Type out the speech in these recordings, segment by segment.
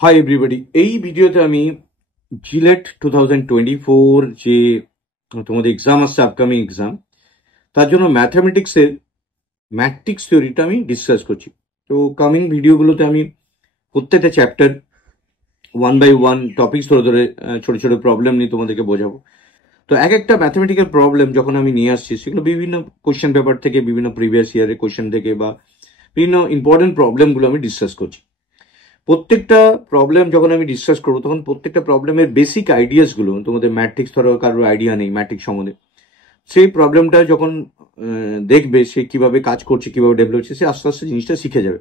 Hi everybody, এই ভিডিওতে আমি জিলেট 2024 যে তোমাদের এক্সাম আসছে, আপকামিং এক্সাম, তার জন্য ম্যাথমেটিক্সের ম্যাট্রিক্স থিওরিটা আমি ডিসকাস করছি। তো কামিং ভিডিওগুলোতে আমি প্রত্যেকটা chapter one by one topics ধরে ধরে ছোট ছোট প্রবলেম নিয়ে তোমাদেরকে বোঝাবো। তো এক একটা ম্যাথমেটিক্যাল প্রবলেম যখন আমি নিয়ে আসছি, সেগুলো বিভিন্ন কোশ্চেন পেপার থেকে, বিভিন্ন প্রিভিয়াস ইয়ারের কোশ্চেন থেকে, বা বিভিন্ন ইম্পর্টেন্ট প্রবলেমগুলো আমি ডিসকাস করছি। প্রত্যেকটা প্রবলেম যখন আমি ডিসকাস করবো, তখন প্রত্যেকটা প্রবলেমের বেসিক আইডিয়াসগুলো, তোমাদের ম্যাট্রিক্স ধরো কারোর আইডিয়া নেই ম্যাট্রিক্স সম্বন্ধে, সেই প্রবলেমটা যখন দেখবে সে কিভাবে কাজ করছে, কিভাবে ডেভেলপ হচ্ছে, সে আস্তে আস্তে জিনিসটা শিখে যাবে।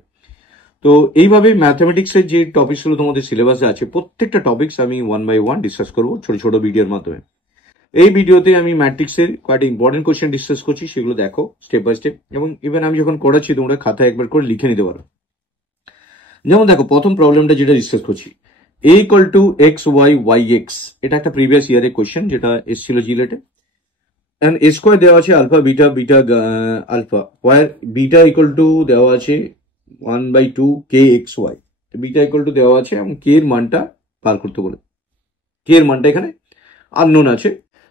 তো এইভাবে ম্যাথমেটিক্সের যে টপিকসগুলো তোমাদের সিলেবাসে আছে, প্রত্যেকটা টপিকস আমি ওয়ান বাই ওয়ান ডিসকাস করবো ছোট ছোট ভিডিওর মাধ্যমে। এই ভিডিওতে আমি ম্যাট্রিক্সের কয়েকটা ইম্পর্টেন্ট কোয়েশ্চেন ডিসকাস করছি, সেগুলো দেখো স্টেপ বাই স্টেপ, এবং ইভেন আমি যখন করাচ্ছি তোমরা খাতায় একবার করে লিখে নিতে পারো। যেমন দেখো, প্রথম প্রবলেমটা যেটা ডিসকাস করছি, a equal to x Y Y x, এটা একটা প্রিভিয়াস ইয়ারের কোয়েশ্চেন যেটা এসেছিল জিলেটে। এন্ড এ স্কোয়ার দেওয়া আছে alpha beta beta alpha, or beta equal to দেওয়া আছে 1/2 কে x Y, beta equal to দেওয়া আছে এবং কে এর মানটা বার করতে বলে। কে এর মানটা এখানে আননোন আছে,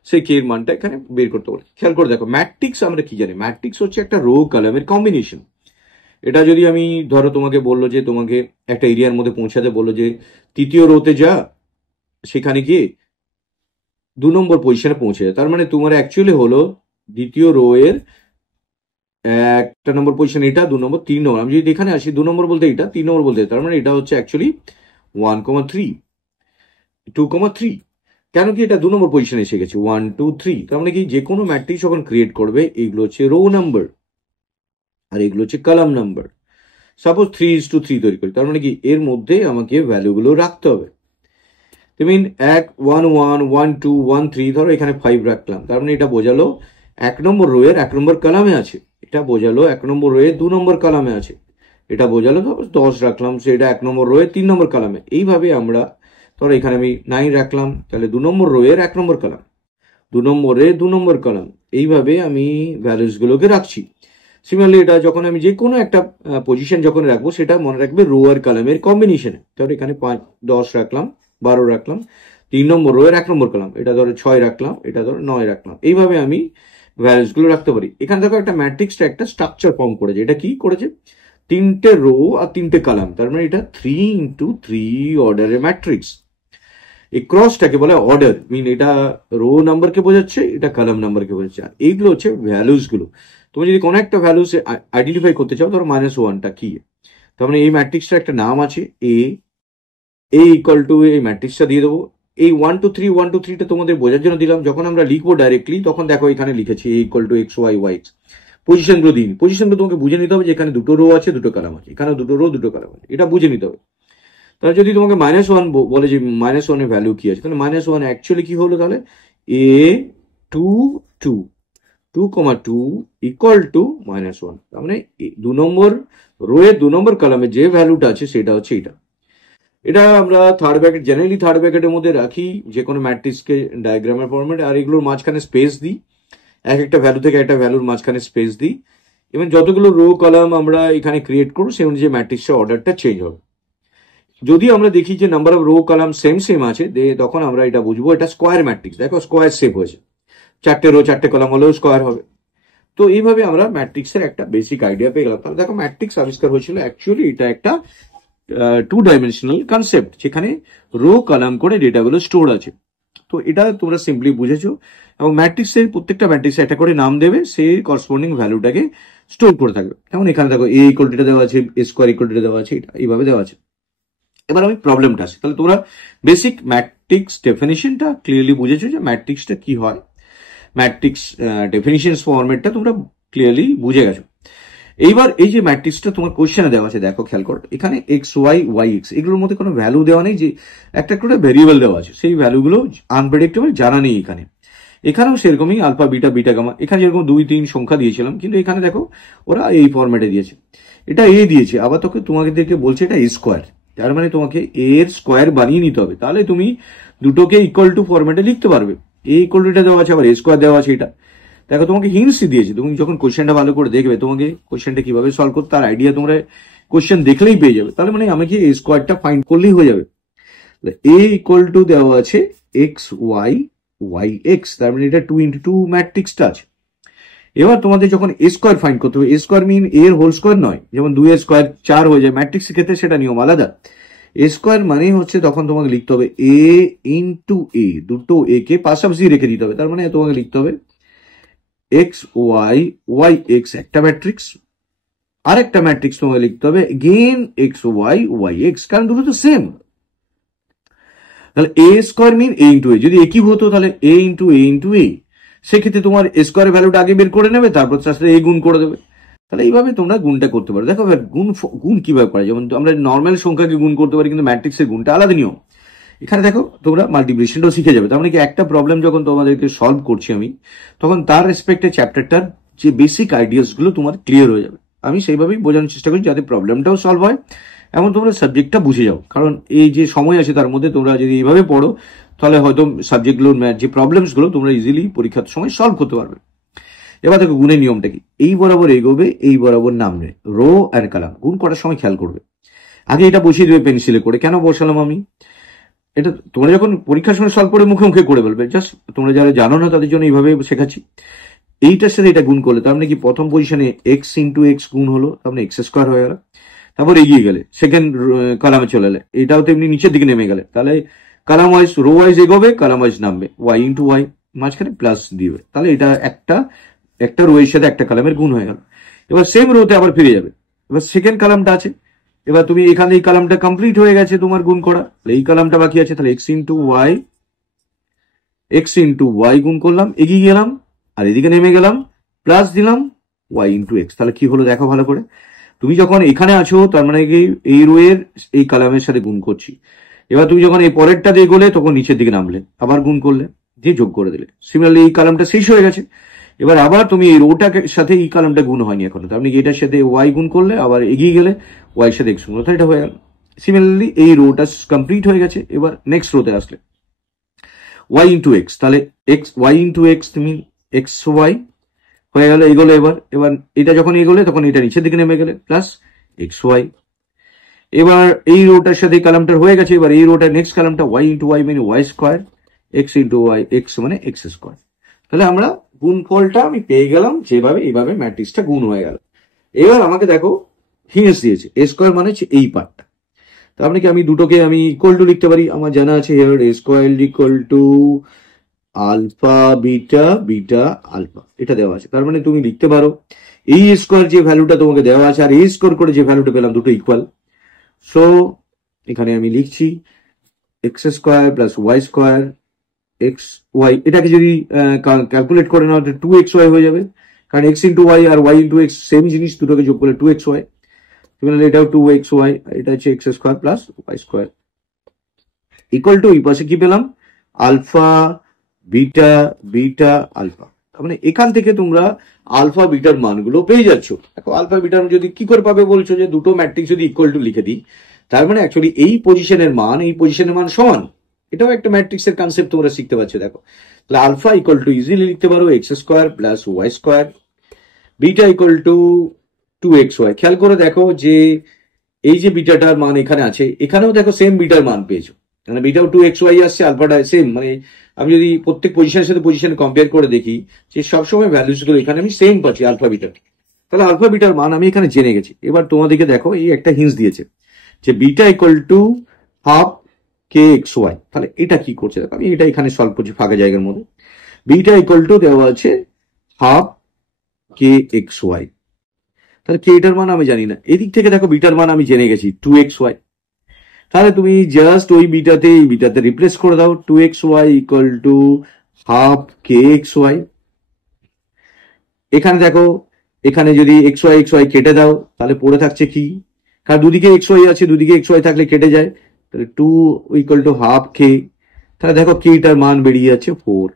সেই কে এর মানটা এখানে বের করতে বলে। খেয়াল করে দেখো, ম্যাট্রিক্স আমরা কি জানি? ম্যাট্রিক্স হচ্ছে একটা রো কলামের কম্বিনেশন। এটা যদি আমি ধরো তোমাকে বললো যে তোমাকে একটা এরিয়ার মধ্যে পৌঁছাতে বললো যে তৃতীয় রোতে যা, সেখানে গিয়ে 2 নম্বর পজিশনে পৌঁছে যায়, তার মানে তোমার অ্যাকচুয়ালি হলো দ্বিতীয় রো এর 1 নম্বর পজিশন, এটা 2 নম্বর 3 নম্বর। আমি যদি এখানে আসি 2 নম্বর বলতে এটা, 3 নম্বর বলতে, তার মানে এটা হচ্ছে অ্যাকচুয়ালি 1,3 2,3। কেন কি এটা 2 নম্বর পজিশনে এসে গেছে, 1 2 3। তার মানে কি যে কোনো ম্যাট্রিক্স যখন ক্রিয়েট করবে, এগুলো হচ্ছে রো নাম্বার আর এগুলো হচ্ছে কলাম নাম্বার। সাপোজ 3:3 তৈরি করি, তার মানে কি এর মধ্যে আমাকে ভ্যালুগুলো রাখতে হবে। তুমি 1 1 1 2 1 3 ধরো এখানে 5 রাখলাম, তার মানে এটা বোঝালো 1 নম্বর রো এর 1 নম্বর কলামে আছে। এটা বোঝালো 1 নম্বর রো এর 2 নম্বর কলামে আছে। এটা বোঝালো 10 রাখলাম, সেটা 1 নম্বর রো এর 3 নম্বর কলামে। এইভাবে আমরা ধরো এখানে আমি 9 রাখলাম, তাহলে 2 নম্বর রো এর 1 নম্বর কলাম, 2 নম্বরে 2 নম্বর কলাম। এইভাবে আমি ভ্যালুস গুলোকে রাখছি। সিমিলারলি এটা যখন আমি যে কোনো একটা পজিশন যখন রাখবো, সেটা মনে রাখবে রো আর কলামের কম্বিনেশনে। ধরো এখানে 5 10 রাখলাম, 12 রাখলাম, 3 নম্বর রো এর 1 নম্বর কলাম, এটা ধরো 6 রাখলাম, এটা ধরো 9 রাখলাম। এইভাবে আমি ভ্যালুস গুলো রাখতে পারি। এখানে দেখো একটা ম্যাট্রিক্সটা একটা স্ট্রাকচার ফর্ম করেছে। এটা কি করেছে? 3টে রো আর 3টে কলাম, তার মানে এটা 3x3 অর্ডারের ম্যাট্রিক্স। এই ক্রসটাকে বলে অর্ডার, মিন এটা রো নাম্বারকে বোঝাচ্ছে, এটা কলাম নাম্বারকে বোঝাচ্ছে। আর এইগুলো হচ্ছে ভ্যালুস গুলো। তুমি যদি কোনো একটা ভ্যালুস আইডেন্টিফাই করতে চাও, ধরো -1টা কি, তার মানে এই ম্যাট্রিক্সটা একটা নাম আছে এ ইকুয়াল টু, এই ম্যাট্রিক্সটা দিয়ে দেবো। এই 1 2 3 1 2 3টা তোমাদের বোঝার জন্য দিলাম। যখন আমরা লিখবো ডাইরেক্টলি, তখন দেখো এখানে লিখেছি A equal to x Y Y X. পজিশনগুলো দিন, পজিশনগুলো তোমাকে বুঝে নিতে হবে যে এখানে দুটো রো আছে, দুটো কলাম আছে, এখানে দুটো রো দুটো কলাম আছে, এটা বুঝে নিতে হবে। তাহলে যদি তোমাকে -1 বলে যে -1 এর ভ্যালু কি আছে, তাহলে -1 অ্যাকচুয়ালি কি হলো? তাহলে এ 2 2 2,2 ইকুয়াল টু -1। তার মানে 2 নম্বর রো এর 2 নম্বর কলামে যে ভ্যালুটা আছে সেটা হচ্ছে এটা। এটা আমরা থার্ড ব্র্যাকেট, জেনারেলি থার্ড ব্র্যাকেটের মধ্যে রাখি যে কোনো ম্যাট্রিক্সকে ডায়াগ্রামের ফরম্যাটে, আর এগুলোর মাঝখানে স্পেস দিই, এক একটা ভ্যালু থেকে একটা ভ্যালুর মাঝখানে স্পেস দিই, এবং যতগুলো রো কলাম আমরা এখানে ক্রিয়েট করবো, সেই অনুযায়ী ম্যাট্রিক্সের অর্ডারটা চেঞ্জ হবে। যদি আমরা দেখি যে number of rho column same same আছে, তখন আমরা এটা বুঝবো এটা স্কোয়ার ম্যাট্রিক্স। দেখো স্কোয়ার শেপ হয়েছে, 4টে রো 4টে কলাম হলেও স্কোয়ার হবে। তো এইভাবে আমরা ম্যাট্রিক্সের একটা বেসিক আইডিয়া পেয়ে গেলাম। তাহলে দেখো, ম্যাট্রিক্স আবিষ্কার হয়েছিল অ্যাকচুয়ালি এটা একটা 2 ডাইমেনশনাল কনসেপ্ট, যেখানে রো কলাম করে ডেটাগুলো স্টোর আছে। তো এটা তোমরা সিম্পলি বুঝেছো। এবং ম্যাট্রিক্সের প্রত্যেকটা ম্যাট্রিক্সে একটা করে নাম দেবে, সেই করসপন্ডিং ভ্যালুটাকে স্টোর করে থাকবে। যেমন এখানে দেখো এ ইকুয়াল টু দেওয়া আছে, এ স্কোয়ার ইকুয়াল টু দেওয়া আছে, এটা এইভাবে দেওয়া আছে। এবার আমি প্রবলেমটা আসি। তাহলে তোমরা বেসিক ম্যাট্রিক্স ডেফিনিশনটা ক্লিয়ারলি বুঝেছো যে ম্যাট্রিক্সটা কি হয়, ম্যাট্রিক্স ডেফিনিশন ফরম্যাটটা তোমরা ক্লিয়ারলি বুঝে গেছো। এইবার এই যে ম্যাট্রিক্সটা তোমার কোশ্চেনে দেওয়া আছে, দেখো খেয়াল করো, এখানে এক্স ওয়াই ওয়াই এক্স, এগুলোর মধ্যে কোনো ভ্যালু দেওয়া নেই, যে একটা করে ভেরিয়েবল দেওয়া আছে, সেই ভ্যালুগুলো আনপ্রেডিক্টেবল, জানা নেই এখানে। এখানেও সেরকমই আলফা বিটা বিটা গামা, এখানে যেরকম 2 3 সংখ্যা দিয়েছিলাম, কিন্তু এখানে দেখো ওরা এই ফরম্যাটে দিয়েছে। এটা এ দিয়েছে, আবার তোমাদেরকে বলছে এটা এ স্কোয়ার, তার মানে তোমাকে এর স্কোয়ার বানিয়ে নিতে হবে, তাহলে তুমি দুটোকে ইকুয়াল টু ফরম্যাটে লিখতে পারবে। এ ইকুয়াল টু এটা দেওয়া আছে, আবার এ স্কোয়ার দেওয়া আছে। এটা দেখো তোমাকে হিন্টস দিয়েছে, তুমি যখন কোশ্চেনটা ভালো করে দেখবে, তোমাকে কোশ্চেনটা কিভাবে সলভ করতে তার আইডিয়া তোমরা কোশ্চেন দেখলেই পেয়ে যাবে। তাহলে মানে আমাকে এই স্কোয়ারটা ফাইন্ড করলেই হয়ে যাবে। এ ইকুয়াল টু দেওয়া আছে এক্স ওয়াই ওয়াই এক্স, তার মানে এটা 2 × 2 ম্যাট্রিক্সটা আছে। এবার তোমাদের যখন এ স্কোয়ার ফাইন্ড করতে হবে, এ স্কোয়ার মিন এর হোল স্কোয়ার নয়, যেমন 2 এর স্কোয়ার 4 হয়ে যায়, ম্যাট্রিক্সের ক্ষেত্রে সেটা নিয়ম আলাদা। এ স্কোয়ার মানেই হচ্ছে তখন তোমাকে লিখতে হবে এ ইন্টু এ, দুটো এ কে পাশাপাশি রেখে দিতে হবে, তার মানে তোমাকে লিখতে হবে এক্স ওয়াই ওয়াই এক্স একটা ম্যাট্রিক্স, আর একটা ম্যাট্রিক্স তোমাকে লিখতে হবে গেন এক্স ওয়াই ওয়াই এক্স, কারণ দুটো তো সেম। তাহলে এ স্কোয়ার মিন এ ইন্টু এ, যদি একই হতো তাহলে এ ইন্টু এ, সেক্ষেত্রে তোমার স্কোয়ারের ভ্যালুটা আগে বের করে নেবে, তারপর তার সাথে এ গুণ করে দেবে। তাহলে এইভাবে তোমরা গুণটা করতে পারো। দেখো গুণ কিভাবে করে, যেমন আমরা নর্মাল সংখ্যাকে গুণ করতে পারি, কিন্তু ম্যাট্রিক্সের গুণটা আলাদা নিয়ম। এখানে দেখো তোমরা মাল্টিপ্লিকেশনটাও শিখে যাবে। তার মানে কি একটা প্রবলেম যখন তোমাদেরকে সলভ করছি আমি, তখন তার রেসপেক্টে চ্যাপ্টারটার যে বেসিক আইডিয়াস গুলো তোমার ক্লিয়ার হয়ে যাবে। আমি সেইভাবেই বোঝানোর চেষ্টা করি যাতে প্রবলেমটাও সলভ হয় এবং তোমরা সাবজেক্টটা বুঝে যাও। কারণ এই যে সময় আছে তার মধ্যে তোমরা যদি এইভাবে পড়ো, তাহলে হয়তো সাবজেক্টগুলোর যে প্রবলেমস গুলো তোমরা ইজিলি পরীক্ষার সময় সলভ করতে পারবে। এবার দেখো গুণের নিয়মটা কি, এই বরাবর এগোবে, এই বরাবর নামবে, রো অ্যান্ড কলাম। গুণ করার সময় খেয়াল করবে, আগে এটা বসিয়ে দেবে পেন্সিলে করে। কেন বসালাম আমি এটা, তোমরা যখন পরীক্ষার সময় সলভ করে মুখে মুখে করে বলবে, জাস্ট তোমরা যারা জানো না তাদের জন্য এইভাবে শেখাচ্ছি। এইটার সাথে এটা গুণ করলে তার মানে কি প্রথম পজিশনে এক্স ইন্টু এক্স গুণ হলো, তার মানে এক্স স্কোয়ার হয়ে গেল। তারপর এগিয়ে গেলে সেকেন্ড কলামে চলে এলে, এটাও তেমনি নিচের দিকে নেমে গেলে, তাহলে কলাম ওয়াইজ রো ওয়াইজ এগোবে, কলাম ওয়াইজ নামবে, ওয়াই ইন্টু ওয়াই মাঝখানে প্লাস দিবে, তাহলে এটা একটা রো এর সাথে একটা কলামের গুণ হয়ে গেল। এবার সেম রোতে আবার ফিরে যাবে, এবার সেকেন্ড কলামটা আছে, এবার তুমি এখানে এই কলামটা কমপ্লিট হয়ে গেছে তোমার গুণ করা, এই কলামটা বাকি আছে, তাহলে এক্স ইন্টু ওয়াই গুণ করলাম, এগিয়ে গেলাম, আর এদিকে নেমে গেলাম, প্লাস দিলাম ওয়াই ইন্টু এক্স। তাহলে কি হলো দেখো ভালো করে, তুমি যখন এখানে আছো তার মানে কি এই রো এর এই কলামের সাথে গুণ করছি। এবার তুমি যখন এই পরেরটা দিয়ে গেলে তখন নিচের দিকে নামলে, আবার গুণ করলে, দিয়ে যোগ করে দিলে। সিমিলারলি এই কলামটা শেষ হয়ে গেছে, এবার আবার তুমি এই রোটার সাথে এই কলামটা গুণ হয়নি এখনো, আপনি এটার সাথে ওয়াই গুণ করলে, আবার এগিয়ে গেলে ওয়াই সাথে এক্স গুণ করলে, এটা হয়ে গেল। সিমিলারলি এই রোটা কমপ্লিট হয়ে গেছে, এবার নেক্সট রোতে আসলে ওয়াই ইন্টু এক্স, তাহলে ওয়াই ইন্টু এক্স তুমি এক্স ওয়াই হয়ে গেল, এগোলে। এবার এটা যখন এগোলে তখন এটা নিচের দিকে নেমে গেলে, প্লাস এক্স ওয়াই। এবার এই রোটার সাথে কলামটার হয়ে গেছে, এবার এই রোটার নেক্সট কলামটা ওয়াই ইন্টু ওয়াই মানে y square, x into y x মানে এক্স স্কোয়ার। তাহলে আমরা গুণফলটা আমি পেয়ে গেলাম, যেভাবে এইভাবে ম্যাট্রিক্সটা গুণ হয়ে গেল। এবার আমাকে দেখো হিন্টস দিয়েছে, এ স্কোয়ার মানে হচ্ছে এই পার্টটা। তার মানে কি আমি দুটোকে আমি ইকুয়াল টু লিখতে পারি, আমার জানা আছে here a square equal to alpha beta beta alpha, এটা দেওয়া আছে। তার মানে তুমি লিখতে পারো এই স্কোয়ার যে ভ্যালুটা তোমাকে দেওয়া আছে আর এই স্কোয়ার করে যে ভ্যালুটা পেলাম দুটো ইকুয়াল। সো এখানে আমি লিখছি x square plus y square x y, এটাকে যদি ক্যালকুলেট করে নাও 2xy হয়ে যাবে, কারণ এক্স ইন্টু ওয়াই আর ওয়াই ইন্টু এক্স সেম জিনিস, দুটোকে যোগ করলে 2xy। এটাও 2xy, এটা হচ্ছে x square plus y square equal to এই পাশে কি পেলাম আলফা বিটা বিটা আলফা। তার মানে এখান থেকে তোমরা আলফা বিটার মানগুলো পেয়ে যাচ্ছ। দেখো আলফা বিটার যদি কি করে পাবে বলছো, যে দুটো ম্যাট্রিক্স যদি ইকুয়াল টু লিখে দিই, তার মানে অ্যাকচুয়ালি এই পজিশনের মান সমান। এটাও একটা ম্যাট্রিক্সের কনসেপ্ট তোমরা শিখতে পারছো। দেখো তাহলে আলফা ইকুয়াল টু ইজিলি লিখতে পারো x square plus y square, beta equal to 2xy। খেয়াল করে দেখো যে এই যে বিটাটার মান এখানে আছে, এখানেও দেখো সেম বিটার মান পেয়েছো, মানে বিটাও 2xy আসছে, আলফাটা সেম। মানে আমি যদি প্রত্যেক পজিশনের সাথে পজিশন কম্পেয়ার করে দেখি, যে সবসময় ভ্যালুস গুলো এখানে আমি সেম পাচ্ছি আলফা বিটার। তাহলে আলফা বিটার মান আমি এখানে জেনে গেছি। এবার তোমাদেরকে দেখো এই একটা হিন্টস দিয়েছে যে বিটা ইকুয়াল টু হাফ কে এক্স ওয়াই। তাহলে এটা কি করছে, আমি এটা এখানে সলভ করছি ফাঁকা জায়গার মধ্যে। বিটা ইকুয়াল টু দেওয়া আছে হাফ কে এক্স ওয়াই, তাহলে কে এটার মান আমি জানি না, এদিক থেকে দেখো বিটার মান আমি জেনে গেছি 2xy। তাহলে তুমি জাস্ট ওই বিটাতে এই বিটাতে রিপ্লেস করে দাও, 2xy ইকুয়াল টু হাফ কে এক্স ওয়াই। এখানে দেখো এখানে যদি xy কেটে দাও তাহলে পড়ে থাকছে কি, কারণ দুদিকে xy আছে, দুদিকে xy থাকলে কেটে যায়, তাহলে 2 ইকুয়াল টু হাফ কে। তাহলে দেখো কেটার মান বেরিয়ে যাচ্ছে 4।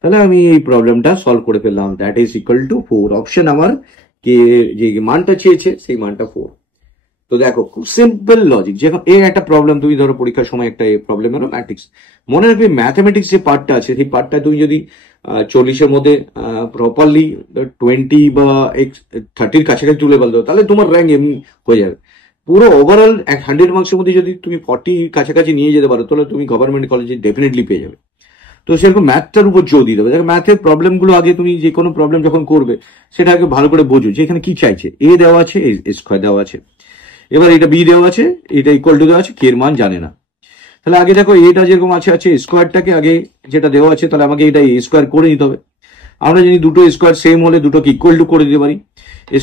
তাহলে আমি এই প্রবলেমটা সলভ করে ফেললাম, that is equal to 4। Option আমার কে যে মানটা চেয়েছে সেই মানটা 4। তো দেখো খুব সিম্পল লজিক। যখন এই একটা প্রবলেম তুমি ধরো পরীক্ষার সময় একটা প্রবলেম হলো ম্যাট্রিক্স, মনে রাখবে ম্যাথমেটিক্স যে পার্টটা আছে সেই পার্টটা তুমি যদি 40-এর মধ্যে প্রপারলি 20 বা 30-র কাছাকাছি তুলে ফেলতে, তাহলে তোমার র্যাঙ্ক এমনি হয়ে যাবে। পুরো ওভারঅল 100 মার্কসের মধ্যে যদি তুমি 40 কাছাকাছি নিয়ে যেতে পারো তাহলে তুমি গভর্নমেন্ট কলেজে ডেফিনেটলি পেয়ে যাবে। তো সেরকম ম্যাথটার উপর জোর দিয়ে দেবে। দেখো ম্যাথের প্রবলেমগুলো আগে তুমি যে কোনো প্রবলেম যখন করবে সেটা আগে ভালো করে বোঝো যে এখানে কি চাইছে। এ দেওয়া আছে, এ স্কোয়ার দেওয়া আছে, এবার এটা বি দেওয়া আছে, এটা ইকুয়াল টু দেওয়া আছে, কে এর মান জানে না। তাহলে আগে দেখো এটা যেরকম আছে স্কোয়ারটাকে আগে যেটা দেওয়া আছে তাহলে আমাকে এটা এ স্কোয়ার করে নিতে হবে। আমরা যদি দুটো স্কোয়ার সেম হলে দুটোকে ইকুয়াল টু করে দিতে পারি।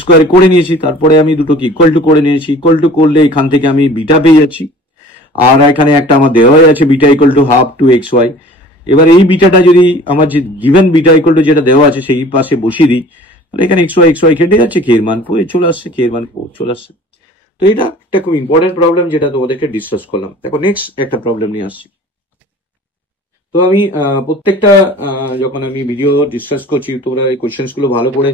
স্কোয়ার করে নিয়েছি, তারপরে আমি দুটোকে ইকুয়াল টু করে নিয়েছি। ইকুয়াল টু করলে এখান থেকে আমি বিটা পেয়ে যাচ্ছি। আর এখানে একটা আমার দেওয়াই আছে beta equal to half to x y. এবার এই বিটাটা যদি আমার যে গিভেন বিটা ইকুয়াল টু যেটা দেওয়া আছে সেই পাশে বসিয়ে দিই তাহলে এখানে এক্স ওয়াই কেটে যাচ্ছে, কে এর মান চলে আসছে, কে এর মান চলে আসছে। তো এটা একটা খুব ইম্পর্টেন্ট প্রবলেম যেটা তোমাদেরকে ডিসকাস করলাম। দেখো নেক্সট একটা প্রবলেম নিয়ে আসছি। তো আমি প্রত্যেকটা যখন আমি ভিডিও ডিসকাস করছি তোমরা এই কোয়েশ্চেন্স গুলো ভালো করে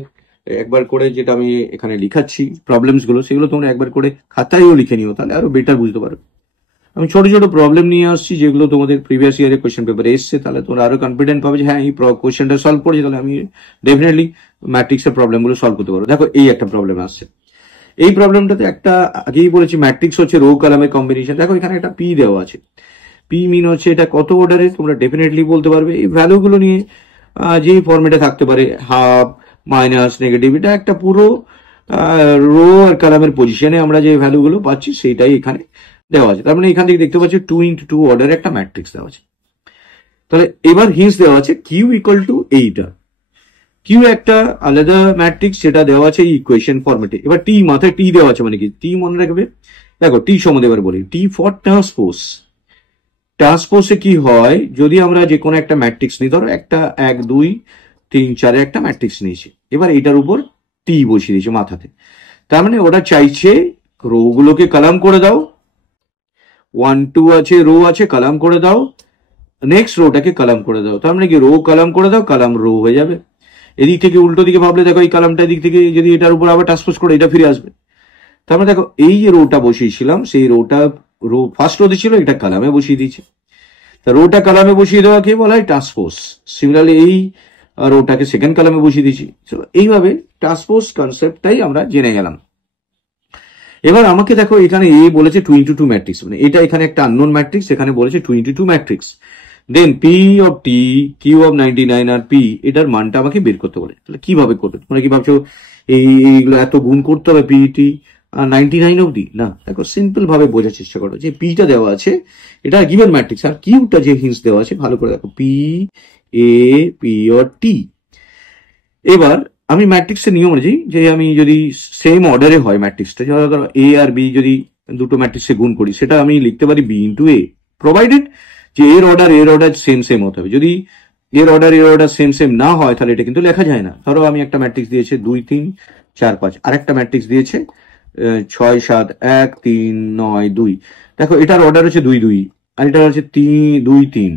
একবার করে যেটা আমি এখানে লিখাচ্ছি প্রবলেমস গুলো সেগুলো তোমরা একবার করে খাতায়ও লিখে নিও, তাহলে আরো বেটার বুঝতে পারো। আমি ছোট ছোট প্রবলেম নিয়ে আসছি যেগুলো তোমাদের প্রিভিয়াস ইয়ারের কোয়েশ্চেন পেপারে এসছে, তাহলে তোমরা আরো কনফিডেন্ট পাবে যে হ্যাঁ এই কোয়েশ্চেনটা সলভ করেছি তাহলে আমি ডেফিনেটলি ম্যাট্রিক্সের প্রবলেমগুলো সলভ করতে পারবো। দেখো এই একটা প্রবলেম আসছে। এই প্রবলেমটাতে একটা আগেই বলেছি ম্যাট্রিক্স হচ্ছে রো কলামের কম্বিনেশন। দেখো এখানে একটা পি দেওয়া আছে, পি মিন হচ্ছে এটা কত অর্ডারে তোমরা ডেফিনেটলি বলতে পারবে। এই ভ্যালুগুলো নিয়ে যে ফর্মেটে থাকতে পারে হাফ মাইনাস নেগেটিভ, এটা একটা পুরো রো আর কলামের পজিশনে আমরা যে ভ্যালুগুলো পাচ্ছি সেইটাই এখানে দেওয়া আছে। তার মানে এখান থেকে দেখতে পাচ্ছি 2x2 অর্ডারে একটা ম্যাট্রিক্স দেওয়া আছে। তাহলে এবার হিন্টস দেওয়া আছে কিউ ইকুয়াল টু এইটা। কিউ একটা আলাদা ম্যাট্রিক্স সেটা দেওয়া আছে এই ইকুয়েশন ফরম্যাটে। এবার টি মাথায় টি দেওয়া আছে মানে কি টি মনে রাখবে। দেখো টি সম্বন্ধে এবার বলি, টি ফর ট্রান্সপোজ। ট্রান্সপোজে কি হয় যদি আমরা যে কোনো একটা ম্যাট্রিক্স নিই, ধরো একটা 1 2 3 4 একটা ম্যাট্রিক্স নিয়েছি, এবার এটার উপর টি বসিয়ে দিয়েছে মাথাতে। তার মানে ওটা চাইছে রো গুলোকে কলাম করে দাও, 1 2 আছে রো আছে কলাম করে দাও, নেক্সট রোটাকে কলাম করে দাও। তার মানে কি রো কলাম করে দাও, কলাম রো হয়ে যাবে। এদিক থেকে উল্টো দিকে ভাবলে দেখো এই কলামটা এদিক থেকে যদি এটার উপর আবার ট্রান্সপোজ করে এটা ফিরে আসবে। তার মানে দেখো এই যে রোটা বসিয়েছিলাম সেই রোটা রো ফার্স্ট রোতে ছিল, এটা কলামে বসিয়ে দিয়েছে। তা রোটা কলামে বসিয়ে দেওয়াকে বলা হয় ট্রান্সপোজ। সিমিলারলি এই রোটাকে সেকেন্ড কলামে বসিয়ে দিয়েছি। এইভাবে ট্রান্সপোজ কনসেপ্টটাই আমরা জেনে গেলাম। এবার আমাকে দেখো এখানে এ বলেছে 2x2 ম্যাট্রিক্স, মানে এটা এখানে একটা আননোন ম্যাট্রিক্স, এখানে বলেছে 2x2 matrix. Then p of t, q of 99 আর পি, এটার মানটা আমাকে বের করতে বলে। তাহলে কিভাবে করবে? তোমরা কি ভাবছো এইগুলো এত গুণ করতে হবে পিটি 99 অব্দি? না, দেখো সিম্পল ভাবে বোঝার চেষ্টা করো যে পিটা দেওয়া আছে এটা গিভেন ম্যাট্রিক্স, আর কিউটা যে হিন্টস দেওয়া আছে ভালো করে দেখো, পি এ পি অর টি। এবার আমি ম্যাট্রিক্সের নিয়ম অনুযায়ী যে আমি যদি সেম অর্ডারে হয় ম্যাট্রিক্সটা, ধরো এ আর বি যদি দুটো ম্যাট্রিক্সে গুণ করি সেটা আমি লিখতে পারি বি ইন্টু এ, প্রোভাইডেড যে এর অর্ডার সেম হতে হবে। যদি এর অর্ডার সেম না হয় তাহলে এটা কিন্তু লেখা যায় না। ধরো আমি একটা ম্যাট্রিক্স দিয়েছে 2 3 4 5, আর একটা ম্যাট্রিক্স দিয়েছে 6 7 1 3 9 2। দেখো এটার অর্ডার হচ্ছে 2 2 আর এটা হচ্ছে 3 2 3।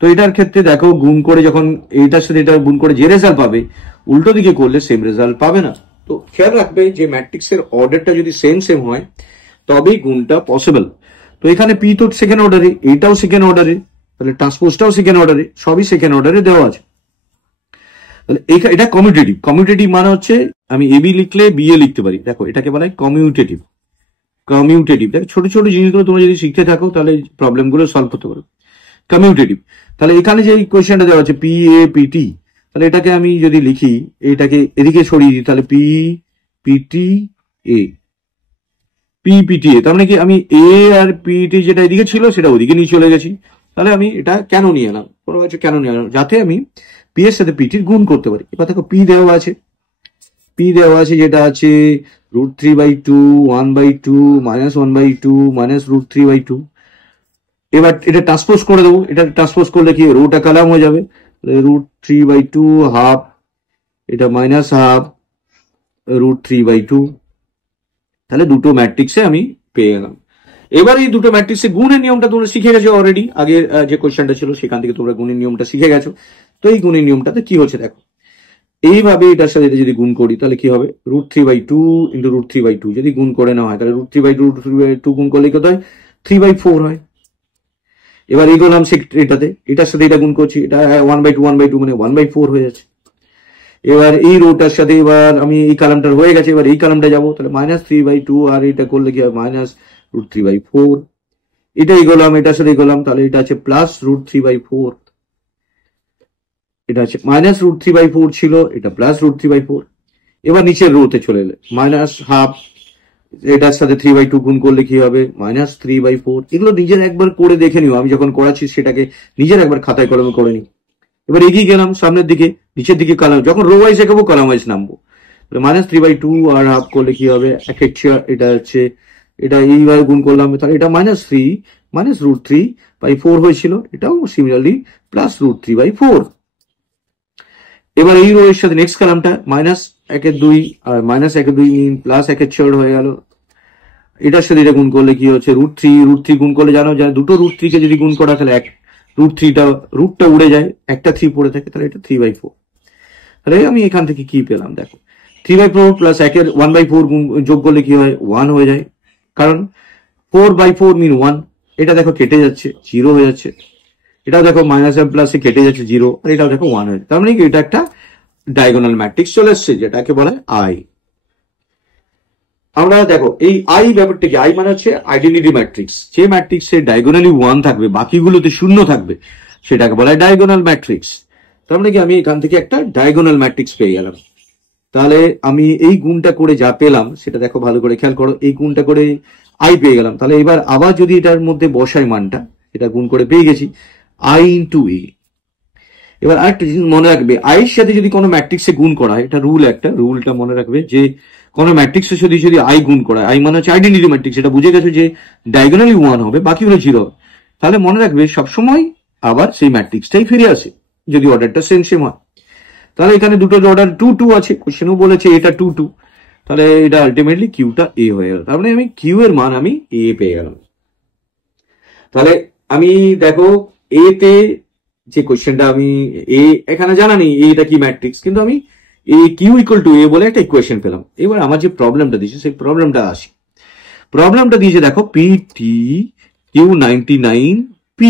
তো এটার ক্ষেত্রে দেখো গুণ করে যখন এইটার সাথে এটা গুণ করে যে রেজাল্ট পাবে উল্টো দিকে করলে সেম রেজাল্ট পাবে না। তো খেয়াল রাখবে যে ম্যাট্রিক্সের অর্ডারটা যদি সেম হয় তবেই গুণটা পসিবল। তো এখানে পি তো সেকেন্ড অর্ডারে, এইটাও সেকেন্ড অর্ডারে, তাহলে ট্রান্সপোজটাও সেকেন্ড অর্ডারে, সবই সেকেন্ড অর্ডারে দেওয়া আছে। তাহলে এটা কমিউটেটিভ মানে হচ্ছে আমি এ বি লিখলে বি এ লিখতে পারি। দেখো এটাকে বলা হয় কমিউটেটিভ। দেখো ছোট ছোট জিনিসগুলো তোমরা যদি শিখতে থাকো তাহলে প্রবলেমগুলো সলভ করতে পারো। কমিউটেটিভ। তাহলে এখানে যে কোয়েশ্চেনটা দেওয়া আছে পি এ পি টি, তাহলে এটাকে আমি যদি লিখি এটাকে এদিকে সরিয়ে দিই তাহলে পি পিটি এ, পি পিটি এ। তার মানে কি আমি এ আর পিটি যেটা এদিকে ছিল সেটা ওদিকে নিয়ে চলে গেছি। তাহলে আমি এটা কেন নিয়ে এলাম, কেন নিয়ে এলাম, যাতে আমি পি এর সাথে পিটির গুণ করতে পারি। এবার দেখো পি দেওয়া আছে যেটা আছে √3/2 1/2 -1/2 -√3/2। এবার এটা ট্রান্সপোজ করে দেবো, এটা ট্রান্সপোজ করলে কি রোটা কলাম হয়ে যাবে, √3/2 হাফ, এটা মাইনাস হাফ √3/2। তাহলে দুটো ম্যাট্রিক্সে আমি পেয়ে গেলাম। এবার এই দুটো ম্যাট্রিক্সে গুণের নিয়মটা তোমরা শিখে গেছো অলরেডি, আগের যে কোয়েশ্চেনটা ছিল সেখান থেকে তোমরা গুণের নিয়মটা শিখে গেছো। তো এই গুণের নিয়মটাতে কি হচ্ছে দেখো, এইভাবে এটার সাথে এটা যদি গুণ করি তাহলে কি হবে, √3/2 ইন্টু √3/2 যদি গুণ করে নেওয়া হয় তাহলে √3/2 গুণ করলে কত হয়, 3/4 হয়। এবার এগোলাম এটাতে, এটার সাথে এটা গুণ করছি, এটা 1/2 মানে 1/4 হয়ে যাচ্ছে। এবার এই রোটার সাথে এবার আমি এই কলামটার হয়ে গেছে, এবার এই কলামটা যাবো, তাহলে -3/2, আর এটা করলে কি হয় -√3/4। এটা এগোলাম, এটার সাথে এগোলাম, তাহলে এটা আছে +√3/4। এটা আছে -√3/4 ছিল, এটা +√3/4। এবার নিচের রোতে চলে এলে -12, এটার সাথে 3/2 গুণ করলে কি হবে -3/4। এগুলো নিজের একবার করে দেখে নিও, আমি যখন করাচ্ছি সেটাকে নিজের একবার খাতায় কলমে করে নিই। এবার এগিয়ে গেলাম সামনের দিকে, নিচের দিকে কলাম, যখন রো ওয়াইজ এগোবো কলাম ওয়াইজ নামবো। -3/2 আর হাফ করলে কি হবে এটা হচ্ছে, এটা এইভাবে গুণ করলাম, তাহলে এটা -3/4 হয়েছিল, এটাও সিমিলারলি +√3/4। এবার এই রো এর সাথে নেক্সট কলামটা -1/2 আর -1/2 +1/4 হয়ে গেল। এটার সাথে এটা গুণ করলে কি হচ্ছে √3 গুণ করলে জানো দুটো √3 কে যদি গুণ করা তাহলে রুটটা উড়ে যায়, একটা 3 পড়ে থাকে, তাহলে এটা 3/4। তাহলে আমি এখান থেকে কি পেলাম দেখো, 3/4 প্লাস 1/4 যোগ করলে কি হয় 1 হয়ে যায়, কারণ 4/4 মিন 1। এটা দেখো কেটে যাচ্ছে, 0 হয়ে যাচ্ছে। এটাও দেখো -+এ কেটে যাচ্ছে 0, আর এটাও দেখো 1 হয়ে যাচ্ছে। তার মানে এটা একটা ডায়াগোনাল ম্যাট্রিক্স চলে এসছে, যেটাকে বলা হয় আই। আমরা দেখো এই আই ব্যাপারটা কি, আই মানে হচ্ছে আইডেন্টিটি ম্যাট্রিক্স। যে ম্যাট্রিক্সে ডায়াগোনালি 1 থাকবে, বাকিগুলোতে 0 থাকবে, সেটাকে বলা হয় ডায়াগোনাল ম্যাট্রিক্স। তার মানে কি আমি এখান থেকে একটা ডায়াগোনাল ম্যাট্রিক্স পেয়ে গেলাম। তাহলে আমি এই গুণটা করে যা পেলাম সেটা দেখো ভালো করে খেয়াল করো, এই গুণটা করে আই পেয়ে গেলাম। তাহলে এবার আবার যদি এটার মধ্যে বসাই মানটা, এটা গুণ করে পেয়ে গেছি আই ইন্টু এ। এবার আরেকটা জিনিস মনে রাখবে, আই এর সাথে যদি কোনো ম্যাট্রিক্সে গুণ করা হয়, এটা রুলটা মনে রাখবে যে কোনো ম্যাট্রিক্সের সাথে যদি আই গুণ করা হয়, আই মানে হচ্ছে আইডেন্টিটি ম্যাট্রিক্স, এটা বুঝে গেছো যে ডায়াগোনালি 1 হবে, বাকিগুলো 0 হবে। তাহলে মনে রাখবে সবসময় আবার সেই ম্যাট্রিক্সটাই ফিরে আসে যদি অর্ডারটা সেম হয়। তাহলে এখানে দুটো অর্ডার 2 আছে, কোশ্চেনও বলেছে এটা 2, তাহলে এটা আলটিমেটলি কিউটা এ হয়ে গেল। তার মানে আমি কিউ এর মান আমি এ পেয়ে গেলাম। তাহলে আমি দেখো এ তে যে কোশ্চেনটা আমি এখানে জানা নেই এটা কি ম্যাট্রিক্স, কিন্তু আমি কিউ ইকুয়াল টু এ বলে একটা ইকুয়েশন পেলাম। এবার আমার যে প্রবলেমটা দিয়েছে সেই প্রবলেমটা আসি। প্রবলেমটা দিয়েছে দেখো পিটি Q99P।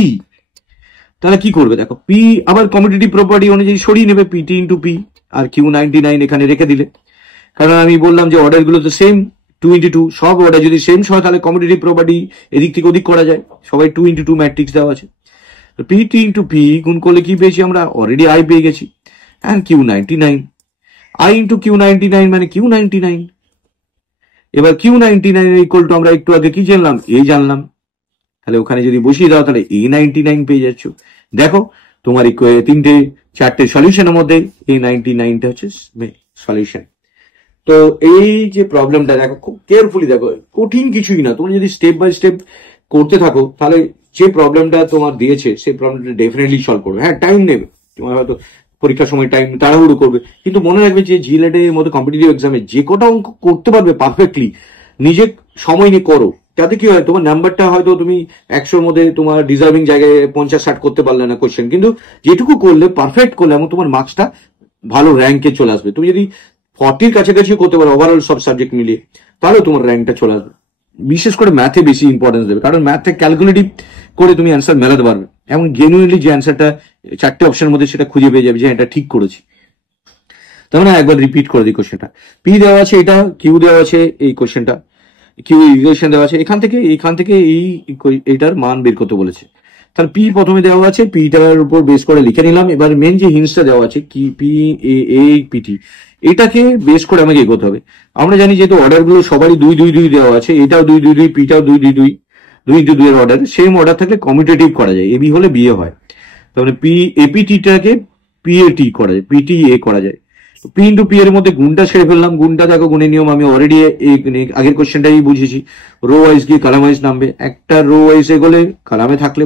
তাহলে কি করবে দেখো, পি আবার কমিউটেটিভ প্রপার্টি অনুযায়ী সরিয়ে নেবে, পিটি ইন্টু পি, আর Q99 এখানে রেখে দিলে, কারণ আমি বললাম যে অর্ডার গুলো তো সেম 2 × 2, সব অর্ডার যদি সেম হয় তাহলে কমিউটেটিভ প্রপার্টি এদিক থেকে ওদিক করা যায়, সবাই 2 × 2 ম্যাট্রিক্স দেওয়া আছে। পিটি ইন্টু পি গুণ করলে কি পেয়েছি আমরা, অলরেডি আই পেয়ে গেছি, and Q99, I into Q99 মানে Q99। এবার Q99 ইকুয়াল টু আমরা একটু আগে কি জানলাম, এ জানলাম, তাহলে ওখানে যদি বসিয়ে দাও তাহলে A99 পেয়ে যাচ্ছ। দেখো তোমার চারটে সলিউশনের মধ্যে A99টা হচ্ছে সলিউশন। তো এই যে প্রবলেমটা দেখো খুব কেয়ারফুলি দেখো, কঠিন কিছুই না, তুমি যদি স্টেপ বাই স্টেপ করতে থাকো তাহলে যে প্রবলেমটা তোমার দিয়েছে সেই প্রবলেমটা ডেফিনেটলি সলভ করবে। হ্যাঁ টাইম নেবে, তোমার হয়তো পরীক্ষার সময় টাইম তাড়াহুড়ো করবে, কিন্তু মনে রাখবে যে জিলেট এর মতো কম্পিটিটিভ এক্সামে যে কটা অঙ্ক করতে পারবে পারফেক্টলি, নিজে সময় নিয়ে করো, তাতে কি হয় তোমার নাম্বারটা হয়তো তুমি 100-র মধ্যে তোমার ডিজার্ভিং জায়গায় 50-60 করতে পারলে না কোশ্চেন, কিন্তু যেটুকু করলে পারফেক্ট করলে এবং তোমার মার্কসটা ভালো র্যাঙ্কে চলে আসবে। তুমি যদি 40-র কাছাকাছি করতে পারো ওভারঅল সব সাবজেক্ট মিলিয়ে, তাহলে তোমার র্যাঙ্কটা চলে আসবে। বিশেষ করে ম্যাথে বেশি ইম্পর্টেন্স দেবে, কারণ ম্যাথে ক্যালকুলেটিভ করে তুমি অ্যান্সার মেলাতে পারবে এবং জেনুইনলি যে অ্যান্সারটা 4টে অপশনের মধ্যে সেটা খুঁজে পেয়ে যাবে যে এটা ঠিক করেছি। তার মানে একবার রিপিট করে দিই কোশ্চেনটা, পি দেওয়া আছে, এটা কিউ দেওয়া আছে, এই কোশ্চেনটা কিউ ইকুয়েশন দেওয়া আছে, এখান থেকে এইটার মান বের করতে বলেছে। তাহলে পি প্রথমে দেওয়া আছে, পিটার উপর বেস করে লিখে নিলাম। এবার মেন যে হিন্টসটা দেওয়া আছে কি পি এ পিটি, এটাকে বেস করে আমাকে এগোতে হবে। আমরা জানি যেহেতু অর্ডার গুলো সবারই 2-2-2 দেওয়া আছে, এটাও 2-2-2, পিটাও 2-2-2, 2 × 2 এর অর্ডার, সেম অর্ডার থাকলে কমিউটেটিভ করা যায়, এবি হলে বিয়ে হয়, তাহলে পি এপিটিটাকে পিএটি করা যায়, পিটি এ করা যায়। পি ইন্টু পি এর মধ্যে গুণটা ছেড়ে ফেললাম, গুণটা দেখো গুণের নিয়ম আমি অলরেডি আগের কোশ্চেনটাই বুঝেছি, রো ওয়াইজ গিয়ে কলাম ওয়াইজ নামবে, একটা রো ওয়াইজ এগোলে কলামে থাকলে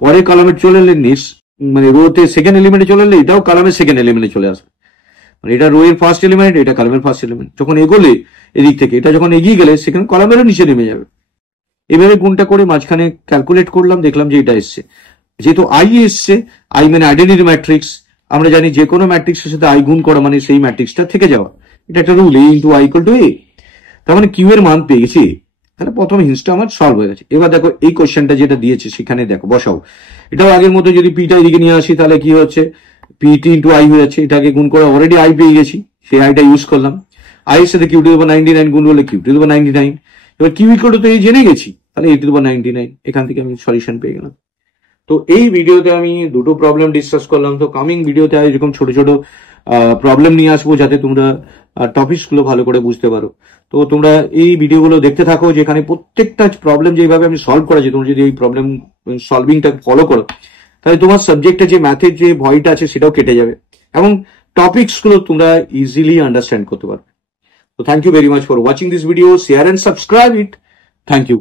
পরের কলামে চলে এলে মানে রোতে সেকেন্ড এলিমেন্টে চলে এলে এটাও কলামের সেকেন্ড এলিমেন্টে চলে আসবে, মানে এটা রো এর ফার্স্ট এলিমেন্ট, এটা কলামের ফার্স্ট এলিমেন্ট, যখন এগোলে এদিক থেকে এটা যখন এগিয়ে গেলে সেখানে কলামেরও নিচে নেমে যাবে। এবারে গুণটা করে মাঝখানে ক্যালকুলেট করলাম, দেখলাম যে এটা এসছে, যেহেতু আই এসছে, আই মানে আইডেন্টিটি ম্যাট্রিক্স, আমরা জানি যে কোনো ম্যাট্রিক্সের সাথে আই গুণ করা মানে সেই ম্যাট্রিক্সটা থেকে যাওয়া, এটা একটা rule, A into I equal to A. তার মানে কিউ এর মান পেয়ে গেছি, তাহলে প্রথম হিন্সটা আমার সলভ হয়ে গেছে। এবার দেখো এই কোশ্চেনটা যেটা দিয়েছে সেখানে দেখো বসাও, এটাও আগের মতো যদি পিটা এদিকে নিয়ে আসি তাহলে কি হচ্ছে, পিইটি ইন্টু আই হয়ে যাচ্ছে, এটাকে গুণ করে অলরেডি আই পেয়ে গেছি, সেই আইটা ইউজ করলাম। আই এর সাথে কিউ টু দি পাওয়ার 99 গুণ করলে কিউ টু দি পাওয়ার 99, এবার কিউ ইকুয়াল টু তো এই জেনে গেছি, তাহলে এ টু দি পাওয়ার 99, এখান থেকে আমি সলিউশন পেয়ে গেলাম। তো এই ভিডিওতে আমি দুটো প্রবলেম ডিসকাস করলাম। তো কামিং ভিডিওতে এরকম ছোট ছোট প্রবলেম নিয়ে আসবো যাতে তোমরা টপিকস গুলো ভালো করে বুঝতে পারো। তো তোমরা এই ভিডিওগুলো দেখতে থাকো, যেখানে প্রত্যেকটা প্রবলেম যেভাবে আমি সলভ করেছি, তোমরা যদি এই প্রবলেম সলভিংটা ফলো করো, তাহলে তোমার সাবজেক্টে যে ম্যাথের যে ভয়টা আছে সেটাও কেটে যাবে, এবং টপিকস গুলো তোমরা ইজিলি আন্ডারস্ট্যান্ড করতে পারবে। তো thank you very much for watching this video, share and subscribe it. Thank you.